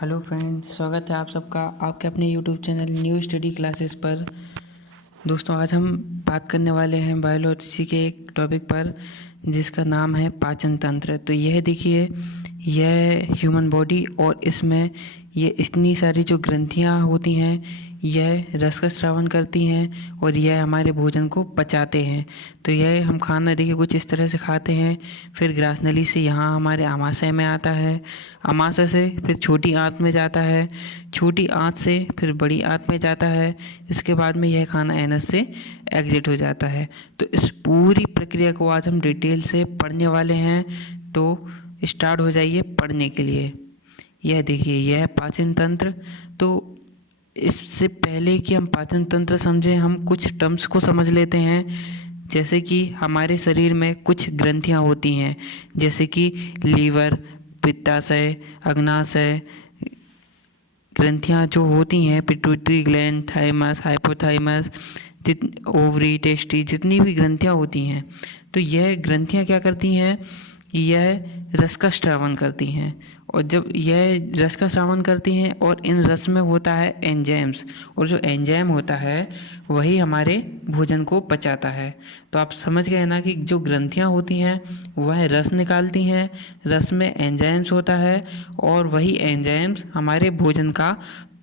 Hello friend, स्वागत है आप सबका आपके अपने YouTube channel new study classes पर। दोस्तों, आज हम बात करने वाले हैं बायोलॉजी के एक टॉपिक पर जिसका नाम है पाचन तंत्र। तो यह देखिए, यह ह्यूमन बॉडी और इसमें ये इतनी सारी जो ग्रंथियां होती हैं यह रस का स्रावन करती हैं और यह हमारे भोजन को पचाते हैं। तो यह हम खाना देखिए कुछ इस तरह से खाते हैं, फिर ग्रास नली से यहाँ हमारे आमाशय में आता है, आमाशय से फिर छोटी आंत में जाता है, छोटी आंत से फिर बड़ी आंत में जाता है, इसके बाद में यह खाना एनस से एग्जिट हो जाता है। तो इस पूरी प्रक्रिया को आज हम डिटेल से पढ़ने वाले हैं। तो स्टार्ट हो जाइए पढ़ने के लिए। यह देखिए, यह पाचन तंत्र। तो इससे पहले कि हम पाचन तंत्र समझें, हम कुछ टर्म्स को समझ लेते हैं। जैसे कि हमारे शरीर में कुछ ग्रंथियां होती हैं, जैसे कि लीवर, पित्ताशय, अग्नाशय ग्रंथियां जो होती हैं, pituitary gland, thymus, hypothymus, ovary, testes, जितनी भी ग्रंथियां होती हैं, तो यह ग्रंथियां क्या करती हैं, यह रस का स्रावन करती हैं। और जब यह रस का स्रावन करती हैं और इन रस में होता है एंजाइम्स, और जो एंजाइम होता है वही हमारे भोजन को पचाता है। तो आप समझ गए ना कि जो ग्रंथियां होती हैं वह रस निकालती हैं, रस में एंजाइम्स होता है और वही एंजाइम्स हमारे भोजन का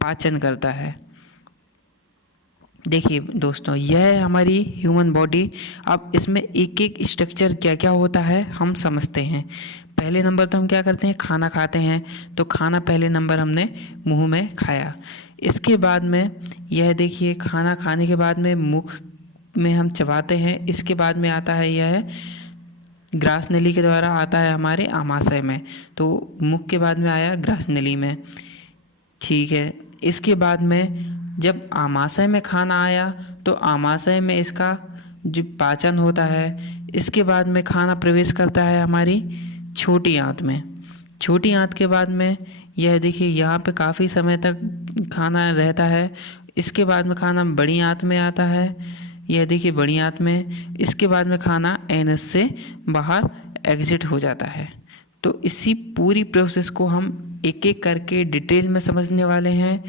पाचन करता है। देखिए दोस्तों, यह है हमारी ह्यूमन बॉडी। अब इसमें एक एक स्ट्रक्चर क्या क्या होता है हम समझते हैं। पहले नंबर तो हम क्या करते हैं, खाना खाते हैं। तो खाना पहले नंबर हमने मुंह में खाया। इसके बाद में यह देखिए, खाना खाने के बाद में मुख में हम चबाते हैं। इसके बाद में आता है यह ग्रास नली के द्वारा आता है हमारे आमाशय में। तो मुख के बाद में आया ग्रास नली में, ठीक है। इसके बाद में जब आमाशय में खाना आया तो आमाशय में इसका जो पाचन होता है, इसके बाद में खाना प्रवेश करता है हमारी छोटी आंत में। छोटी आंत के बाद में यह देखिए, यहाँ पे काफ़ी समय तक खाना रहता है। इसके बाद में खाना बड़ी आंत में आता है, यह देखिए बड़ी आंत में। इसके बाद में खाना एनस से बाहर एग्जिट हो जाता है। तो इसी पूरी प्रोसेस को हम एक एक करके डिटेल में समझने वाले हैं।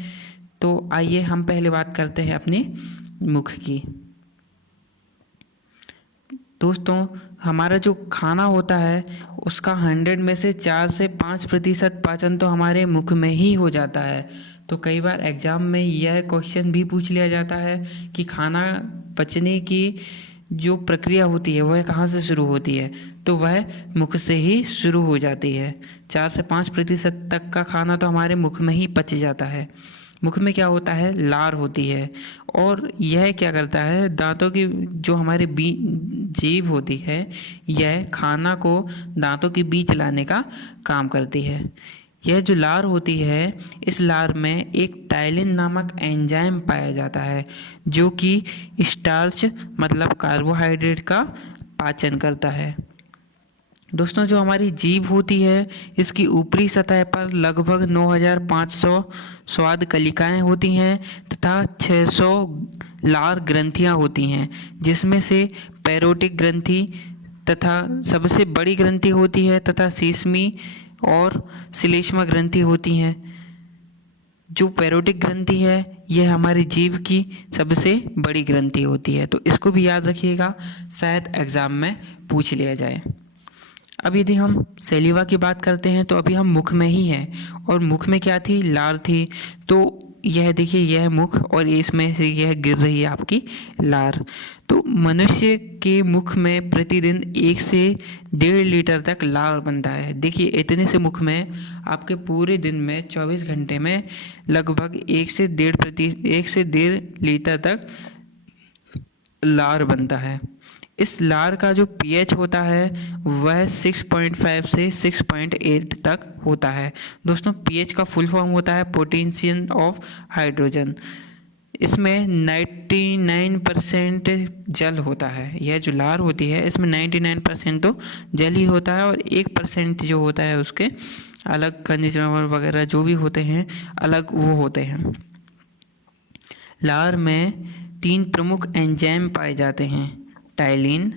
तो आइए हम पहले बात करते हैं अपने मुख की। दोस्तों, हमारा जो खाना होता है उसका 100 में से 4 से 5% पाचन तो हमारे मुख में ही हो जाता है। तो कई बार एग्जाम में यह क्वेश्चन भी पूछ लिया जाता है कि खाना पचने की जो प्रक्रिया होती है वह कहाँ से शुरू होती है, तो वह मुख से ही शुरू हो जाती है। 4 से 5% तक का खाना तो हमारे मुख में ही पच जाता है। मुख में क्या होता है, लार होती है, और यह क्या करता है, दांतों की जो हमारे जीभ होती है यह खाना को दांतों के बीच लाने का काम करती है। यह जो लार होती है, इस लार में एक टाइलिन नामक एंजाइम पाया जाता है जो कि स्टार्च मतलब कार्बोहाइड्रेट का पाचन करता है। दोस्तों, जो हमारी जीभ होती है इसकी ऊपरी सतह पर लगभग 9500 स्वाद कलिकाएं होती हैं तथा 600 लार ग्रंथियां होती हैं, जिसमें से पैरोटिक ग्रंथि तथा सबसे बड़ी ग्रंथि होती है तथा सीसमी और श्लेष्मा ग्रंथि होती हैं। जो पैरोटिक ग्रंथि है यह हमारी जीभ की सबसे बड़ी ग्रंथि होती है। तो इसको भी याद रखिएगा, शायद एग्जाम में पूछ लिया जाए। अब यदि हम सैलिवा की बात करते हैं तो अभी हम मुख में ही हैं, और मुख में क्या थी, लार थी। तो यह देखिए, यह मुख और इसमें से यह गिर रही है आपकी लार। तो मनुष्य के मुख में प्रतिदिन 1 से 1.5 लीटर तक लार बनता है। देखिए, इतने से मुख में आपके पूरे दिन में 24 घंटे में लगभग 1 से 1.5 लीटर तक लार बनता है। इस लार का जो पीएच होता है वह 6.5 से 6.8 तक होता है। दोस्तों, पीएच का फुल फॉर्म होता है पोटेंशियल ऑफ हाइड्रोजन। इसमें 99% जल होता है। यह जो लार होती है इसमें 99% तो जल ही होता है, और 1% जो होता है उसके अलग खनिज वगैरह जो भी होते हैं अलग वो होते हैं। लार में 3 प्रमुख एंजाइम पाए जाते हैं, टाइलिन,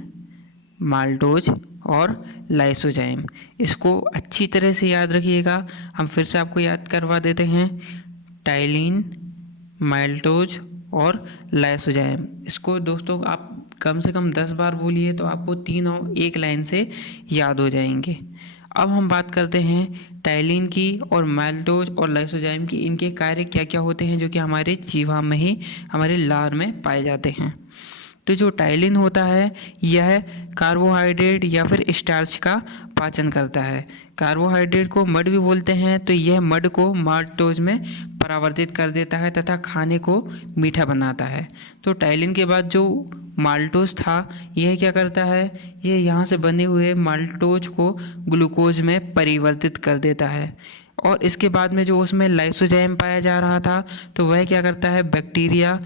माल्टोज और लाइसोजाइम। इसको अच्छी तरह से याद रखिएगा। हम फिर से आपको याद करवा देते हैं, टाइलिन, माइल्टोज और लाइसोजाइम। इसको दोस्तों आप कम से कम 10 बार बोलिए तो आपको तीनों एक लाइन से याद हो जाएंगे। अब हम बात करते हैं टाइलिन की और माइल्टोज और लाइसोजाइम की। इनके कार्य क्या क्या होते हैं जो कि हमारे जीवा में ही, हमारे लार में पाए जाते हैं। तो जो टाइलिन होता है यह कार्बोहाइड्रेट या फिर स्टार्च का पाचन करता है। कार्बोहाइड्रेट को मड भी बोलते हैं, तो यह मड को माल्टोज में परावर्तित कर देता है तथा खाने को मीठा बनाता है। तो टाइलिन के बाद जो माल्टोज था यह क्या करता है, यह यहाँ से बने हुए माल्टोज को ग्लूकोज में परिवर्तित कर देता है। और इसके बाद में जो उसमें लाइसोजाइम पाया जा रहा था तो वह क्या करता है, बैक्टीरिया,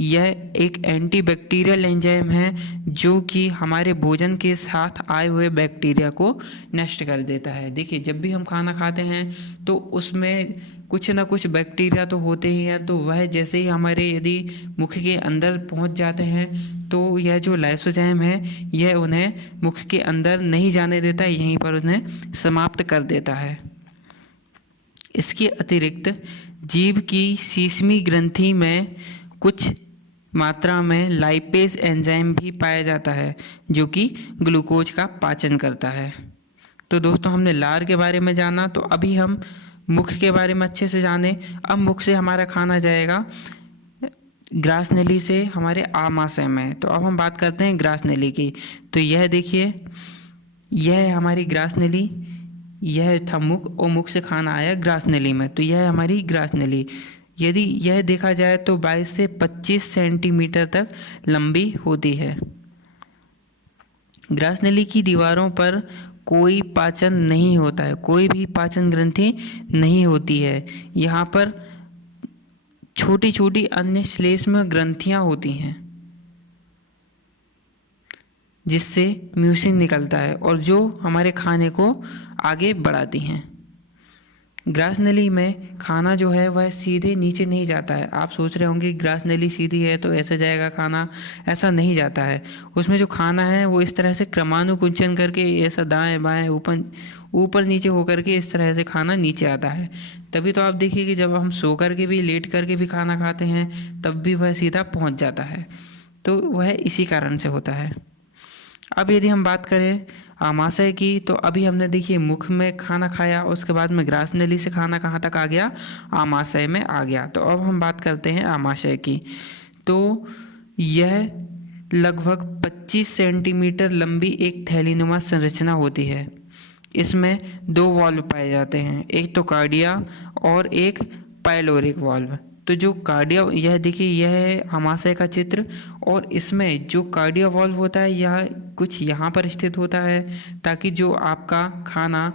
यह एक एंटीबैक्टीरियल एंजाइम है जो कि हमारे भोजन के साथ आए हुए बैक्टीरिया को नष्ट कर देता है। देखिए, जब भी हम खाना खाते हैं तो उसमें कुछ ना कुछ बैक्टीरिया तो होते ही हैं, तो वह जैसे ही हमारे यदि मुख के अंदर पहुंच जाते हैं तो यह जो लाइसोजाइम है यह उन्हें मुख के अंदर नहीं जाने देता, यहीं पर उन्हें समाप्त कर देता है। इसके अतिरिक्त जीभ की शीशमी ग्रंथि में कुछ मात्रा में लाइपेज एंजाइम भी पाया जाता है जो कि ग्लूकोज का पाचन करता है। तो दोस्तों, हमने लार के बारे में जाना, तो अभी हम मुख के बारे में अच्छे से जाने। अब मुख से हमारा खाना जाएगा ग्रास नली से हमारे आमाशय में। तो अब हम बात करते हैं ग्रास नली की। तो यह देखिए, यह है हमारी ग्रास नली, यह था मुख और मुख से खाना आया ग्रास नली में, तो यह है हमारी ग्रास नली। यदि यह देखा जाए तो 22 से 25 सेंटीमीटर तक लंबी होती है। ग्रास नली की दीवारों पर कोई पाचन नहीं होता है, कोई भी पाचन ग्रंथि नहीं होती है। यहाँ पर छोटी छोटी अन्य श्लेष्म ग्रंथियाँ होती हैं जिससे म्यूसिन निकलता है और जो हमारे खाने को आगे बढ़ाती हैं। ग्रास नली में खाना जो है वह सीधे नीचे नहीं जाता है। आप सोच रहे होंगे ग्रास नली सीधी है तो ऐसे जाएगा खाना, ऐसा नहीं जाता है। उसमें जो खाना है वो इस तरह से क्रमानुकुंचन करके ऐसा दाएं बाएं ऊपर नीचे होकर के इस तरह से खाना नीचे आता है। तभी तो आप देखिए कि जब हम सो कर के भी, लेट करके भी खाना खाते हैं तब भी वह सीधा पहुंच जाता है। तो वह इसी कारण से होता है। अब यदि हम बात करें आमाशय की, तो अभी हमने देखिए मुख में खाना खाया, उसके बाद में ग्रास नली से खाना कहाँ तक आ गया, आमाशय में आ गया। तो अब हम बात करते हैं आमाशय की। तो यह लगभग 25 सेंटीमीटर लंबी एक थैलीनुमा संरचना होती है। इसमें 2 वाल्व पाए जाते हैं, एक तो कार्डिया और एक पाइलोरिक वाल्व। तो जो कार्डिया, यह देखिए यह है आमाशय का चित्र, और इसमें जो कार्डिया वाल्व होता है यह कुछ यहाँ पर स्थित होता है ताकि जो आपका खाना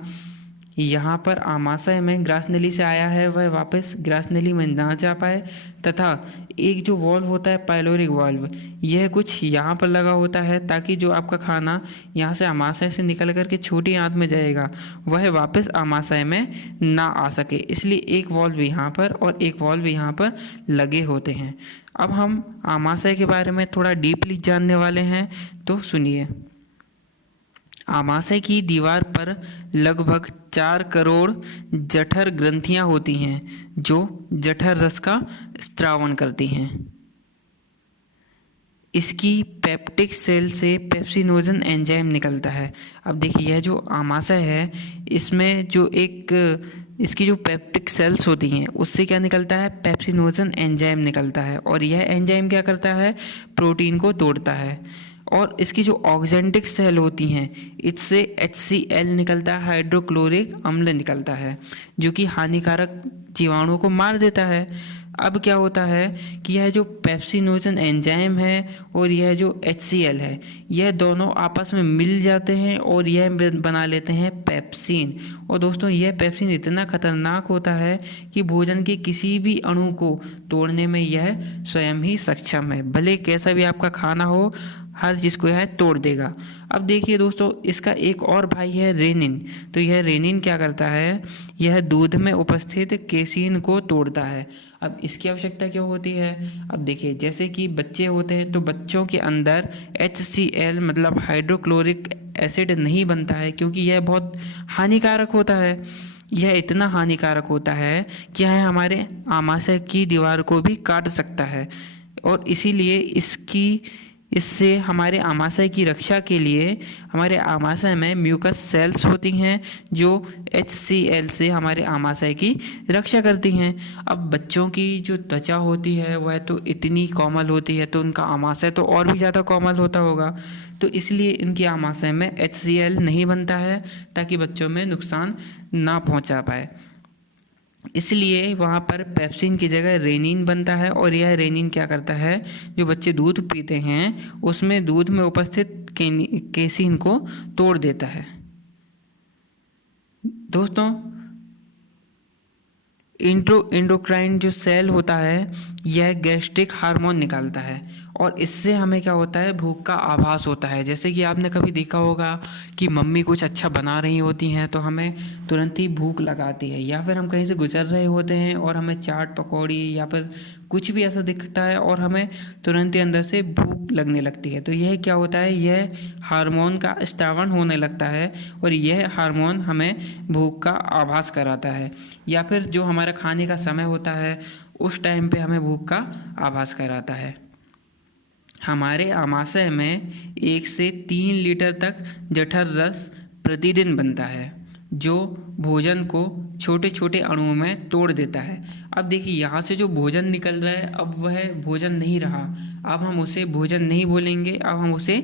यहाँ पर आमाशय में ग्रास नली से आया है वह वापस ग्रास नली में ना जा पाए। तथा एक जो वाल्व होता है पाइलोरिक वाल्व, यह कुछ यहाँ पर लगा होता है ताकि जो आपका खाना यहाँ से आमाशय से निकल कर के छोटी आंत में जाएगा वह वापस आमाशय में ना आ सके, इसलिए एक वाल्व यहाँ पर और एक वाल्व यहाँ पर लगे होते हैं। अब हम आमाशय के बारे में थोड़ा डीपली जानने वाले हैं, तो सुनिए। आमाशय की दीवार पर लगभग 4 करोड़ जठर ग्रंथियां होती हैं जो जठर रस का स्त्रावन करती हैं। इसकी पेप्टिक सेल से पेप्सिनोजन एंजाइम निकलता है। अब देखिए यह जो आमाशय है इसमें जो इसकी जो पेप्टिक सेल्स होती हैं उससे क्या निकलता है, पेप्सिनोजन एंजाइम निकलता है, और यह एंजाइम क्या करता है, प्रोटीन को तोड़ता है। और इसकी जो ऑक्जेंटिक सेल होती हैं इससे HCl निकलता है, हाइड्रोक्लोरिक अम्ल निकलता है जो कि हानिकारक जीवाणुओं को मार देता है। अब क्या होता है कि यह जो पेप्सिनोजन एंजाइम है और यह जो HCl है यह दोनों आपस में मिल जाते हैं और यह बना लेते हैं पेप्सिन। और दोस्तों यह पेप्सिन इतना खतरनाक होता है कि भोजन के किसी भी अणु को तोड़ने में यह स्वयं ही सक्षम है। भले कैसा भी आपका खाना हो, हर चीज़ को यह तोड़ देगा। अब देखिए दोस्तों, इसका एक और भाई है रेनिन। तो यह रेनिन क्या करता है, यह दूध में उपस्थित केसीन को तोड़ता है। अब इसकी आवश्यकता क्यों होती है? अब देखिए, जैसे कि बच्चे होते हैं तो बच्चों के अंदर HCl मतलब हाइड्रोक्लोरिक एसिड नहीं बनता है, क्योंकि यह बहुत हानिकारक होता है। यह इतना हानिकारक होता है कि यह हमारे आमाशय की दीवार को भी काट सकता है, और इसीलिए इससे हमारे आमाशय की रक्षा के लिए हमारे आमाशय में म्यूकस सेल्स होती हैं जो HCl से हमारे आमाशय की रक्षा करती हैं। अब बच्चों की जो त्वचा होती है वह तो इतनी कोमल होती है, तो उनका आमाशय तो और भी ज़्यादा कोमल होता होगा, तो इसलिए इनके आमाशय में HCl नहीं बनता है ताकि बच्चों में नुकसान ना पहुंचा पाए। इसलिए वहाँ पर पेप्सिन की जगह रेनिन बनता है, और यह रेनिन क्या करता है, जो बच्चे दूध पीते हैं उसमें दूध में उपस्थित केसीन को तोड़ देता है। दोस्तों, एंडोक्राइन जो सेल होता है यह गैस्ट्रिक हार्मोन निकालता है, और इससे हमें क्या होता है, भूख का आभास होता है। जैसे कि आपने कभी देखा होगा कि मम्मी कुछ अच्छा बना रही होती हैं तो हमें तुरंत ही भूख लगाती है, या फिर हम कहीं से गुजर रहे होते हैं और हमें चाट पकौड़ी या फिर कुछ भी ऐसा दिखता है और हमें तुरंत ही अंदर से भूख लगने लगती है। तो यह क्या होता है, यह हार्मोन का स्रावण होने लगता है, और यह हार्मोन हमें भूख का आभास कराता है, या फिर जो हमारा खाने का समय होता है उस टाइम पे हमें भूख का आभास कराता है। हमारे आमाशय में 1 से 3 लीटर तक जठर रस प्रतिदिन बनता है, जो भोजन को छोटे छोटे अणुओं में तोड़ देता है। अब देखिए, यहाँ से जो भोजन निकल रहा है अब वह भोजन नहीं रहा, अब हम उसे भोजन नहीं बोलेंगे, अब हम उसे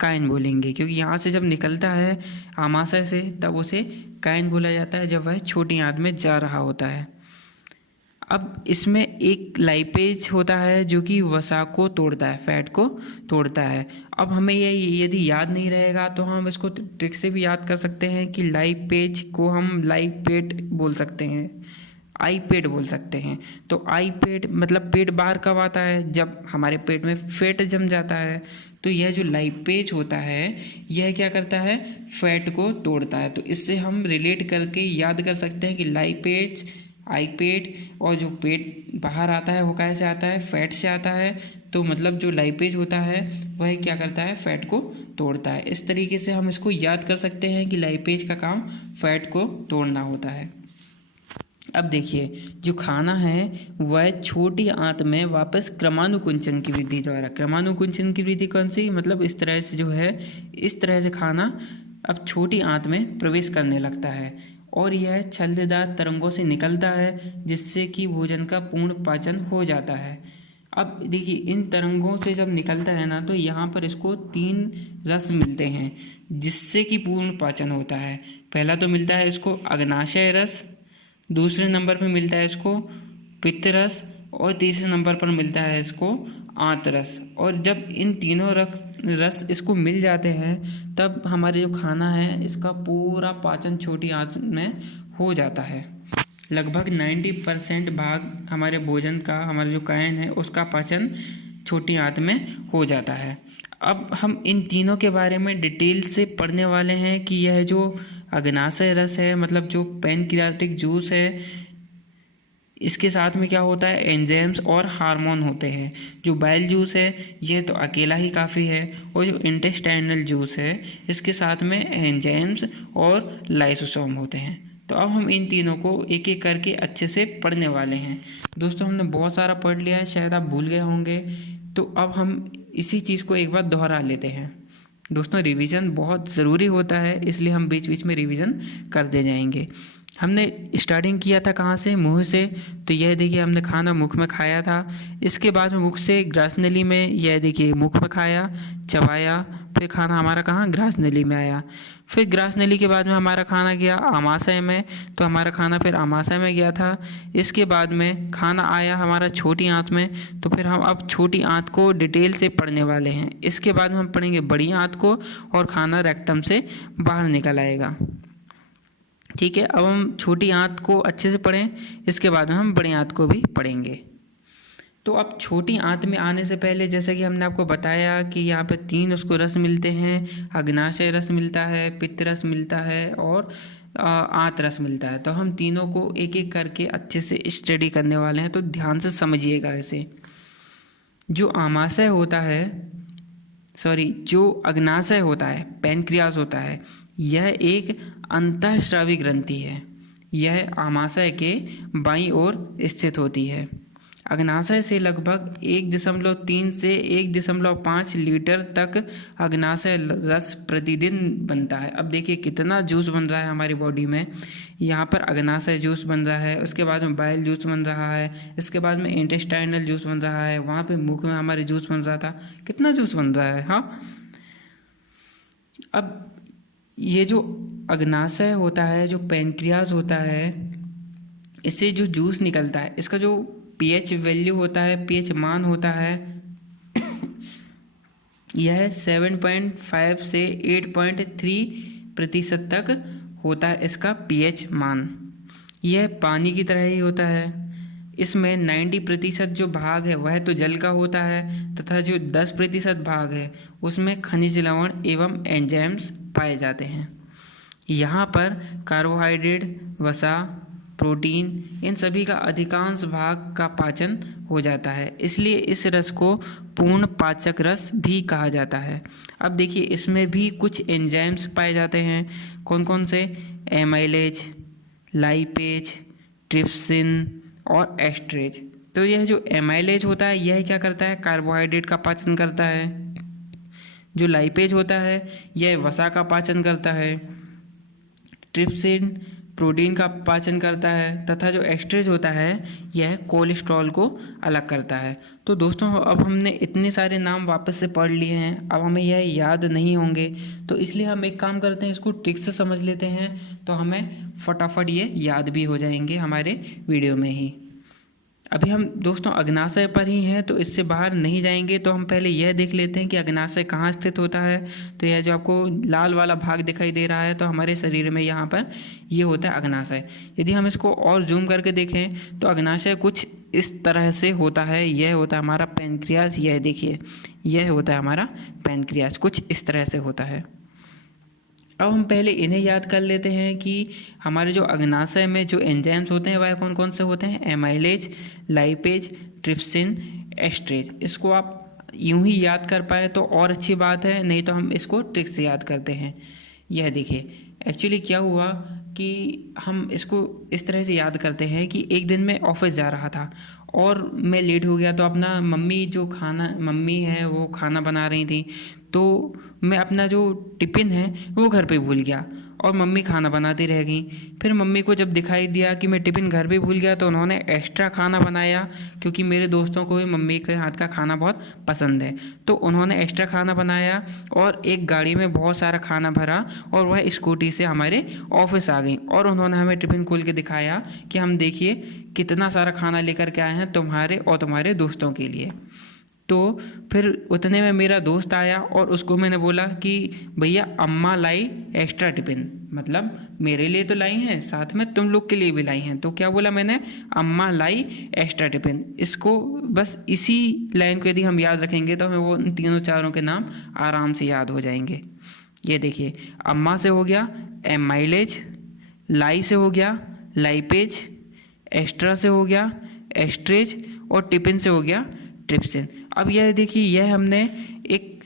काइन बोलेंगे, क्योंकि यहाँ से जब निकलता है आमाशय से तब उसे काइन बोला जाता है, जब वह छोटी आंत में जा रहा होता है। अब इसमें एक लाइपेज होता है जो कि वसा को तोड़ता है, फैट को तोड़ता है। अब हमें ये यदि याद नहीं रहेगा तो हम इसको ट्रिक से भी याद कर सकते हैं कि लाइपेज को हम लाइपेट बोल सकते हैं, आईपेट बोल सकते हैं। तो आईपेट मतलब पेट बाहर कब आता है, जब हमारे पेट में फैट जम जाता है। तो यह जो लाइपेज होता है यह क्या करता है, फैट को तोड़ता है। तो इससे हम रिलेट करके याद कर सकते हैं कि लाइपेज, आईपेट, और जो पेट बाहर आता है वो कैसे आता है, फैट से आता है। तो मतलब जो लाइपेज होता है वह क्या करता है, फैट को तोड़ता है। इस तरीके से हम इसको याद कर सकते हैं कि लाइपेज का काम फैट को तोड़ना होता है। अब देखिए, जो खाना है वह छोटी आंत में वापस क्रमानुकुंचन की विधि द्वारा, क्रमानुकुंचन की विधि कौन सी, मतलब इस तरह से जो है, इस तरह से खाना अब छोटी आंत में प्रवेश करने लगता है, और यह छल्लेदार तरंगों से निकलता है, जिससे कि भोजन का पूर्ण पाचन हो जाता है। अब देखिए, इन तरंगों से जब निकलता है ना, तो यहाँ पर इसको 3 रस मिलते हैं जिससे कि पूर्ण पाचन होता है। पहला तो मिलता है इसको अग्नाशय रस, दूसरे नंबर पर मिलता है इसको पित्त रस, और तीसरे नंबर पर मिलता है इसको आंत रस। और जब इन तीनों रस इसको मिल जाते हैं तब हमारे जो खाना है इसका पूरा पाचन छोटी आंत में हो जाता है। लगभग 90% भाग हमारे भोजन का, हमारा जो कायन है उसका पाचन छोटी आंत में हो जाता है। अब हम इन तीनों के बारे में डिटेल से पढ़ने वाले हैं कि यह जो अग्नाशय रस है, मतलब जो पैनक्रियाटिक जूस है, इसके साथ में क्या होता है, एंजाइम्स और हार्मोन होते हैं। जो बाइल जूस है ये तो अकेला ही काफ़ी है, और जो इंटेस्टाइनल जूस है इसके साथ में एंजाइम्स और लाइसोसोम होते हैं। तो अब हम इन तीनों को एक एक करके अच्छे से पढ़ने वाले हैं। दोस्तों, हमने बहुत सारा पढ़ लिया है, शायद आप भूल गए होंगे, तो अब हम इसी चीज़ को एक बार दोहरा लेते हैं। दोस्तों, रिवीजन बहुत ज़रूरी होता है, इसलिए हम बीच बीच में रिवीजन करते जाएंगे। हमने स्टार्टिंग किया था कहाँ से, मुंह से। तो यह देखिए, हमने खाना मुख में खाया था, इसके बाद में मुख से ग्रास नली में, यह देखिए मुख में खाया, चबाया, फिर खाना हमारा कहाँ, ग्रास नली में आया। फिर ग्रास नली के बाद में हमारा खाना गया आमाशय में, तो हमारा खाना फिर आमाशय में गया था। इसके बाद में खाना आया हमारा छोटी आंत में, तो फिर हम अब छोटी आंत को डिटेल से पढ़ने वाले हैं। इसके बाद में हम पढ़ेंगे बड़ी आंत को, और खाना रेक्टम से बाहर निकल आएगा। ठीक है, अब हम छोटी आंत को अच्छे से पढ़ें, इसके बाद में हम बड़ी आंत को भी पढ़ेंगे। तो अब छोटी आंत में आने से पहले जैसे कि हमने आपको बताया कि यहाँ पे 3 उसको रस मिलते हैं, अग्नाशय रस मिलता है, पित्त रस मिलता है और आंत रस मिलता है। तो हम तीनों को एक एक करके अच्छे से स्टडी करने वाले हैं, तो ध्यान से समझिएगा इसे। जो आमाशय होता है, जो अग्नाशय होता है, पैनक्रियाज होता है, यह एक अंतःस्रावी ग्रंथि है। यह आमाशय के बाईं ओर स्थित होती है। अग्नाशय से लगभग 1.3 से 1.5 लीटर तक अग्नाशय रस प्रतिदिन बनता है। अब देखिए कितना जूस बन रहा है हमारी बॉडी में। यहाँ पर अग्नाशय जूस बन रहा है, उसके बाद में बाइल जूस बन रहा है, इसके बाद में इंटेस्टाइनल जूस बन रहा है, वहाँ पे मुख में हमारे जूस बन रहा था, कितना जूस बन रहा है। हाँ, अब ये जो अग्नाशय होता है, जो पैनक्रियाज होता है, इससे जो जूस निकलता है, इसका जो पीएच वैल्यू होता है, पीएच मान होता है, यह 7.5 से 8.3% तक होता है इसका पीएच मान। यह पानी की तरह ही होता है। इसमें 90% जो भाग है वह तो जल का होता है तथा जो 10% भाग है उसमें खनिज लवण एवं एंजाइम्स पाए जाते हैं। यहाँ पर कार्बोहाइड्रेट, वसा, प्रोटीन, इन सभी का अधिकांश भाग का पाचन हो जाता है, इसलिए इस रस को पूर्ण पाचक रस भी कहा जाता है। अब देखिए इसमें भी कुछ एंजाइम्स पाए जाते हैं। कौन कौन से? एमाइलेज, लाइपेज, ट्रिप्सिन और एस्ट्रेज। तो यह जो एमाइलेज होता है यह क्या करता है? कार्बोहाइड्रेट का पाचन करता है। जो लाइपेज होता है यह वसा का पाचन करता है। ट्रिप्सिन प्रोटीन का पाचन करता है तथा जो एस्ट्रेज होता है यह कोलेस्ट्रॉल को अलग करता है। तो दोस्तों अब हमने इतने सारे नाम वापस से पढ़ लिए हैं, अब हमें यह याद नहीं होंगे, तो इसलिए हम एक काम करते हैं, इसको ट्रिक से समझ लेते हैं, तो हमें फटाफट ये याद भी हो जाएंगे हमारे वीडियो में ही। अभी हम दोस्तों अग्नाशय पर ही हैं, तो इससे बाहर नहीं जाएंगे। तो हम पहले यह देख लेते हैं कि अग्नाशय कहाँ स्थित होता है। तो यह जो आपको लाल वाला भाग दिखाई दे रहा है, तो हमारे शरीर में यहाँ पर ये होता है अग्नाशय। यदि हम इसको और जूम करके देखें तो अग्नाशय कुछ इस तरह से होता है। यह होता है हमारा पैनक्रियाज, यह देखिए यह होता है हमारा पैनक्रियाज, कुछ इस तरह से होता है। अब हम पहले इन्हें याद कर लेते हैं कि हमारे जो अग्नाशय में जो एंजाइम्स होते हैं वह कौन कौन से होते हैं? Amylase, lipase, trypsin, esterase. इसको आप यूं ही याद कर पाए तो और अच्छी बात है, नहीं तो हम इसको ट्रिक से याद करते हैं। यह देखिए एक्चुअली क्या हुआ कि हम इसको इस तरह से याद करते हैं कि एक दिन मैं ऑफिस जा रहा था और मैं लेट हो गया, तो अपना मम्मी है वो खाना बना रही थी, तो मैं अपना जो टिफ़िन है वो घर पे भूल गया और मम्मी खाना बनाती रह गई। फिर मम्मी को जब दिखाई दिया कि मैं टिफ़िन घर पे भूल गया तो उन्होंने एक्स्ट्रा खाना बनाया, क्योंकि मेरे दोस्तों को भी मम्मी के हाथ का खाना बहुत पसंद है। तो उन्होंने एक्स्ट्रा खाना बनाया और एक गाड़ी में बहुत सारा खाना भरा और वह स्कूटी से हमारे ऑफिस आ गई और उन्होंने हमें टिफ़िन खोल के दिखाया कि हम देखिए कितना सारा खाना लेकर के आए हैं तुम्हारे और तुम्हारे दोस्तों के लिए। तो फिर उतने में मेरा दोस्त आया और उसको मैंने बोला कि भैया अम्मा लाई एक्स्ट्रा टिफ़िन, मतलब मेरे लिए तो लाई हैं, साथ में तुम लोग के लिए भी लाई हैं। तो क्या बोला मैंने? अम्मा लाई एक्स्ट्रा टिफ़िन। इसको बस इसी लाइन को यदि हम याद रखेंगे तो हमें वो उन तीनों चारों के नाम आराम से याद हो जाएंगे। ये देखिए अम्मा से हो गया एमाइलेज, लाई से हो गया लाइपेज, एक्स्ट्रा से हो गया एस्ट्रेज और टिफ़िन से हो गया ट्रिप्सिन। अब यह देखिए यह हमने एक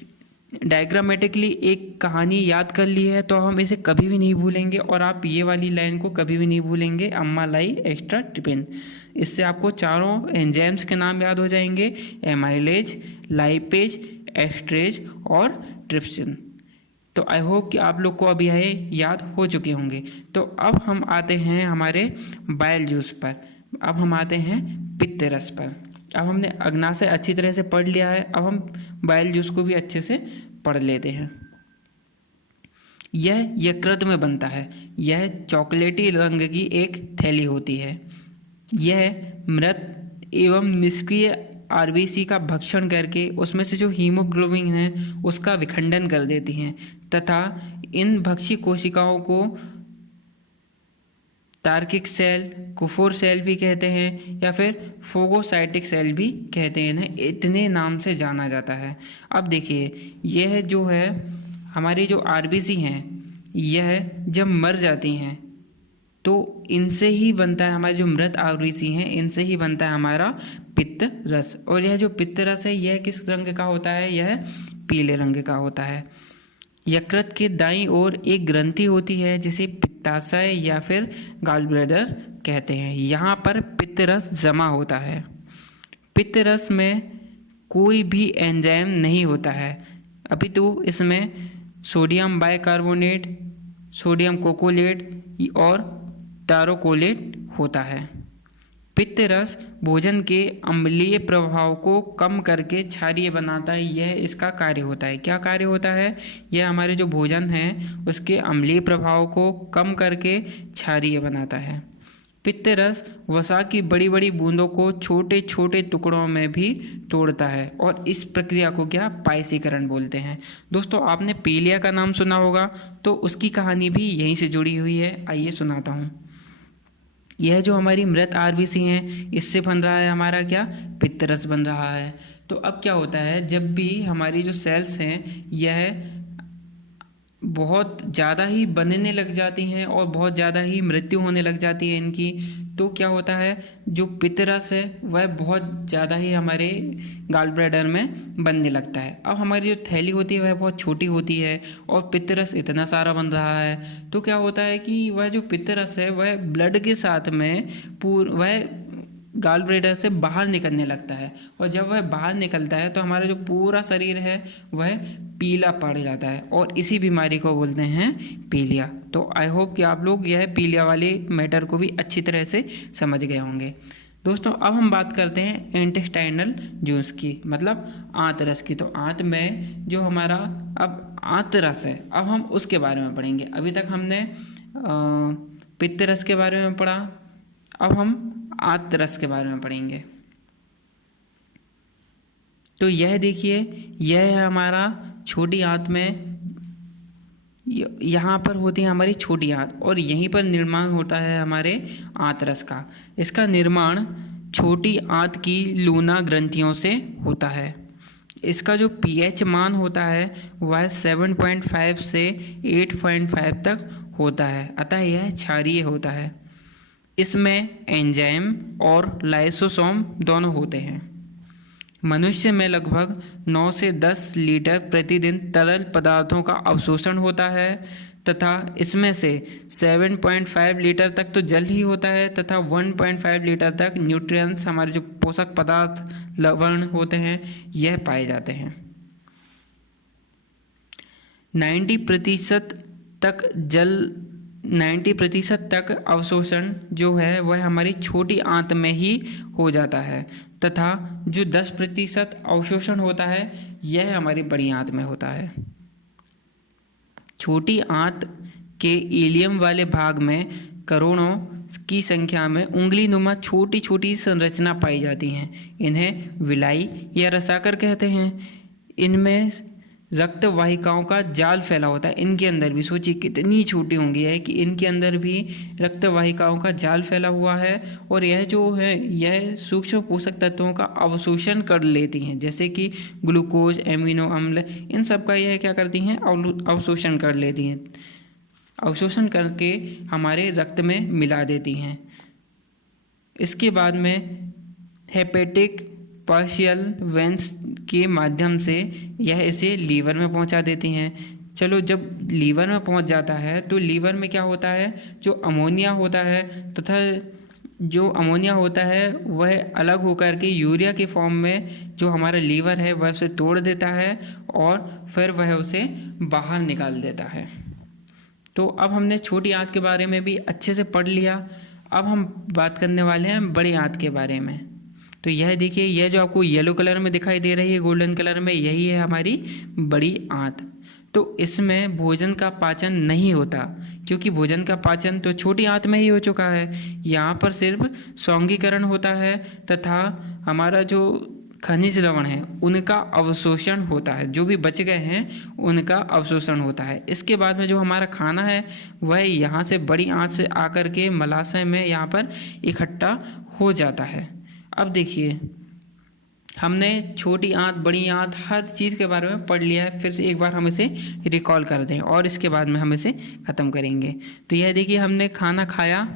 डायग्रामेटिकली एक कहानी याद कर ली है, तो हम इसे कभी भी नहीं भूलेंगे और आप ये वाली लाइन को कभी भी नहीं भूलेंगे, अम्मा लाई एक्स्ट्रा टिफ़िन। इससे आपको चारों एंजाइम्स के नाम याद हो जाएंगे, एमाइलेज, लाइपेज, एस्ट्रेज और ट्रिप्सिन। तो आई होप कि आप लोग को अब यह याद हो चुके होंगे। तो अब हम आते हैं हमारे बाइल जूस पर, अब हम आते हैं पित्त रस पर। अब हमने अग्नाशय अच्छी तरह से पढ़ लिया है, अब हम बाइल जूस को भी अच्छे से पढ़ लेते हैं। यह यकृत में बनता है। यह चॉकलेटी रंग की एक थैली होती है। यह मृत एवं निष्क्रिय आरबीसी का भक्षण करके उसमें से जो हीमोग्लोबिन है उसका विखंडन कर देती हैं तथा इन भक्षी कोशिकाओं को तार्किक सेल, कुफोर सेल भी कहते हैं या फिर फोगोसाइटिक सेल भी कहते हैं, इन्हें इतने नाम से जाना जाता है। अब देखिए यह जो है हमारी जो आरबीसी हैं, यह जब मर जाती हैं तो इनसे ही बनता है, हमारे जो मृत आरबीसी हैं इनसे ही बनता है हमारा पित्त रस। और यह जो पित्त रस है यह किस रंग का होता है, यह पीले रंग का होता है। यकृत के दाईं ओर एक ग्रंथि होती है जिसे पित्ताशय या फिर गॉल ब्लैडर कहते हैं। यहाँ पर पित्त रस जमा होता है। पित्त रस में कोई भी एंजाइम नहीं होता है, अपितु इसमें सोडियम बाइकार्बोनेट, सोडियम कोकोलेट और टारोकोलेट होता है। पित्त रस भोजन के अम्लीय प्रभाव को कम करके क्षारीय बनाता है, यह इसका कार्य होता है। क्या कार्य होता है, यह हमारे जो भोजन है उसके अम्लीय प्रभाव को कम करके क्षारीय बनाता है। पित्त रस वसा की बड़ी बड़ी बूंदों को छोटे छोटे टुकड़ों में भी तोड़ता है और इस प्रक्रिया को क्या पायसीकरण बोलते हैं। दोस्तों आपने पीलिया का नाम सुना होगा, तो उसकी कहानी भी यहीं से जुड़ी हुई है, आइए सुनाता हूँ। यह जो हमारी मृत आरबीसी हैं इससे बन रहा है हमारा क्या, पित्त रस बन रहा है। तो अब क्या होता है, जब भी हमारी जो सेल्स हैं यह बहुत ज़्यादा ही बनने लग जाती हैं और बहुत ज़्यादा ही मृत्यु होने लग जाती है इनकी, तो क्या होता है जो पित्त रस है वह बहुत ज़्यादा ही हमारे गॉल ब्लैडर में बनने लगता है। अब हमारी जो थैली होती है वह बहुत छोटी होती है और पित्त रस इतना सारा बन रहा है, तो क्या होता है कि वह जो पित्त रस है वह ब्लड के साथ में वह गॉल ब्लैडर से बाहर निकलने लगता है। और जब वह बाहर निकलता है तो हमारा जो पूरा शरीर है वह पीला पड़ जाता है और इसी बीमारी को बोलते हैं पीलिया। तो आई होप कि आप लोग यह पीलिया वाले मैटर को भी अच्छी तरह से समझ गए होंगे। दोस्तों अब हम बात करते हैं इंटेस्टाइनल जूस की, मतलब आंत रस की। तो आंत में जो हमारा अब आंत रस है, अब हम उसके बारे में पढ़ेंगे। अभी तक हमने पित्त रस के बारे में पढ़ा, अब हम आंत रस के बारे में पढ़ेंगे। तो यह देखिए, यह है हमारा छोटी आंत में, यहाँ पर होती है हमारी छोटी आंत और यहीं पर निर्माण होता है हमारे आंत रस का। इसका निर्माण छोटी आंत की लूना ग्रंथियों से होता है। इसका जो पीएच मान होता है वह 7.5 से 8.5 तक होता है, अतः यह क्षारीय होता है। इसमें एंजाइम और लाइसोसोम दोनों होते हैं। मनुष्य में लगभग 9 से 10 लीटर प्रतिदिन तरल पदार्थों का अवशोषण होता है तथा इसमें से 7.5 लीटर तक तो जल ही होता है तथा 1.5 लीटर तक न्यूट्रिएंट्स, हमारे जो पोषक पदार्थ लवण होते हैं, यह पाए जाते हैं। 90% तक अवशोषण जो है वह हमारी छोटी आंत में ही हो जाता है तथा जो 10% अवशोषण होता है यह हमारी बड़ी आंत में होता है। छोटी आंत के इलियम वाले भाग में करोड़ों की संख्या में उंगली नुमा छोटी छोटी संरचना पाई जाती हैं। इन्हें विलाई या रसाकर कहते हैं। इनमें रक्त वाहिकाओं का जाल फैला होता है। इनके अंदर भी सोचिए कितनी छोटी होंगी है कि इनके अंदर भी रक्त वाहिकाओं का जाल फैला हुआ है और यह जो है यह सूक्ष्म पोषक तत्वों का अवशोषण कर लेती हैं, जैसे कि ग्लूकोज, एमिनो अम्ल, इन सब का यह क्या करती हैं, अवशोषण कर लेती हैं। अवशोषण करके हमारे रक्त में मिला देती हैं। इसके बाद में हेपेटिक पार्शियल वेंस के माध्यम से यह इसे लीवर में पहुंचा देती हैं। चलो, जब लीवर में पहुंच जाता है तो लीवर में क्या होता है, जो अमोनिया होता है तथा जो अमोनिया होता है वह अलग होकर के यूरिया के फॉर्म में जो हमारा लीवर है वह उसे तोड़ देता है और फिर वह उसे बाहर निकाल देता है। तो अब हमने छोटी आंत के बारे में भी अच्छे से पढ़ लिया। अब हम बात करने वाले हैं बड़ी आंत के बारे में। तो यह देखिए, यह जो आपको येलो कलर में दिखाई दे रही है, गोल्डन कलर में, यही है हमारी बड़ी आंत। तो इसमें भोजन का पाचन नहीं होता क्योंकि भोजन का पाचन तो छोटी आंत में ही हो चुका है। यहाँ पर सिर्फ सौंगीकरण होता है तथा हमारा जो खनिज लवण हैं उनका अवशोषण होता है, जो भी बच गए हैं उनका अवशोषण होता है। इसके बाद में जो हमारा खाना है वह यहाँ से बड़ी आंत से आकर के मलाशय में यहाँ पर इकट्ठा हो जाता है। अब देखिए, हमने छोटी आंत, बड़ी आंत, हर चीज़ के बारे में पढ़ लिया है। फिर से एक बार हम इसे रिकॉल कर दें और इसके बाद में हम इसे ख़त्म करेंगे। तो यह देखिए, हमने खाना खाया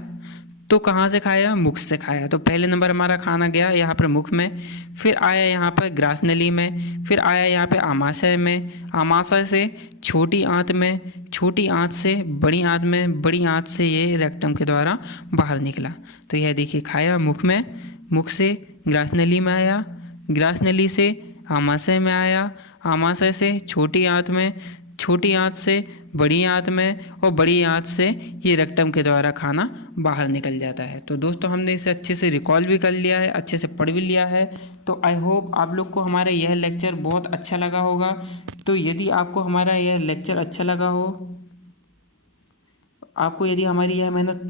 तो कहाँ से खाया? मुख से खाया। तो पहले नंबर हमारा खाना गया यहाँ पर मुख में, फिर आया यहाँ पर ग्रास नली में, फिर आया यहाँ पे आमाशय में, आमाशय से छोटी आंत में, छोटी आंत से बड़ी आंत में, बड़ी आंत से ये रेक्टम के द्वारा बाहर निकला। तो यह देखिए, खाया मुख में, मुख से ग्रास नली में आया, ग्रास नली से आमाशय में आया, आमाशय से छोटी आंत में, छोटी आंत से बड़ी आंत में, और बड़ी आंत से ये रेक्टम के द्वारा खाना बाहर निकल जाता है। तो दोस्तों, हमने इसे अच्छे से रिकॉल भी कर लिया है, अच्छे से पढ़ भी लिया है। तो आई होप आप लोग को हमारा यह लेक्चर बहुत अच्छा लगा होगा। तो यदि आपको हमारा यह लेक्चर अच्छा लगा हो, आपको यदि हमारी यह मेहनत